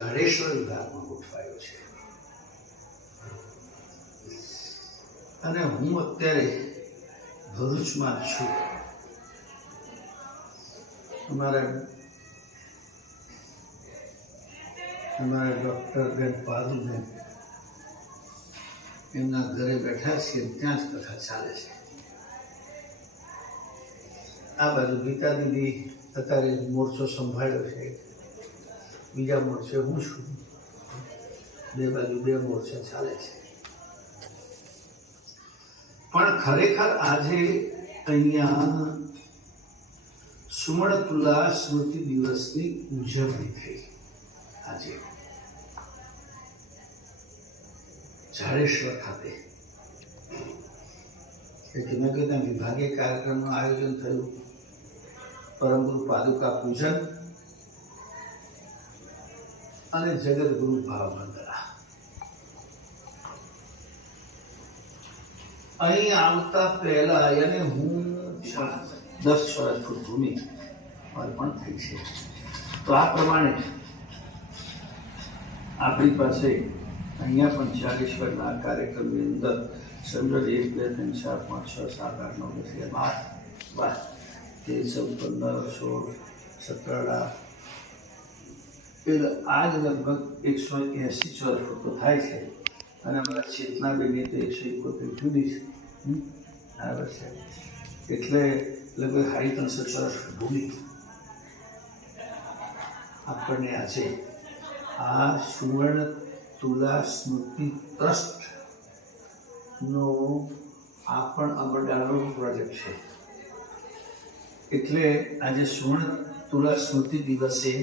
હરેશ્વર વિભાગમાં ગોઠવાયો છે અને હું અત્યારે ભરૂચમાં છું. અમારા ડૉક્ટર બેન પારુબેન એમના ઘરે બેઠા છીએ, ત્યાં જ કથા ચાલે છે. આ બાજુ ગીતા દીદી અત્યારે મોરચો સંભાળ્યો છે, બીજા મોરચે હું છું. બે બાજુ બે મોરચા ચાલે છે. પણ ખરેખર આજે અહીંયા સુમણતુલા સ્મૃતિ દિવસની ઉજવણી થઈ. આજે જાડેશ્વર ખાતે જુનાગઢના વિભાગીય કાર્યક્રમનું આયોજન થયું. પરમગુરુ પાદુકા પૂજન અને જગતગુરુ ભાવવંદના. અહીં આવતા પહેલા એને હું 10 ચોરસ ફૂટ ભૂમિ અર્પણ થઈ છે. તો આ પ્રમાણે આપણી પાસે અહીંયા પણ જાડેશ્વરના કાર્યક્રમની અંદર સમજો 1 2 3 4 5 6 7 8 9 10 12 13 14 15 16 આજ લગભગ 180 ચોરસ ફૂટ થાય છે. અને અમારા ચેતનાબેનની તો 171 જુદી છે, બરાબર છે. એટલે લગભગ 350 ચોરસ ફૂટ ભૂમિ આપણને આજે આ સુવર્ણતુલા સ્મૃતિ ટ્રસ્ટનો આ પણ અમરડાળો પ્રોજેક્ટ છે. એટલે આજે સુવર્ણતુલા સ્મૃતિ દિવસે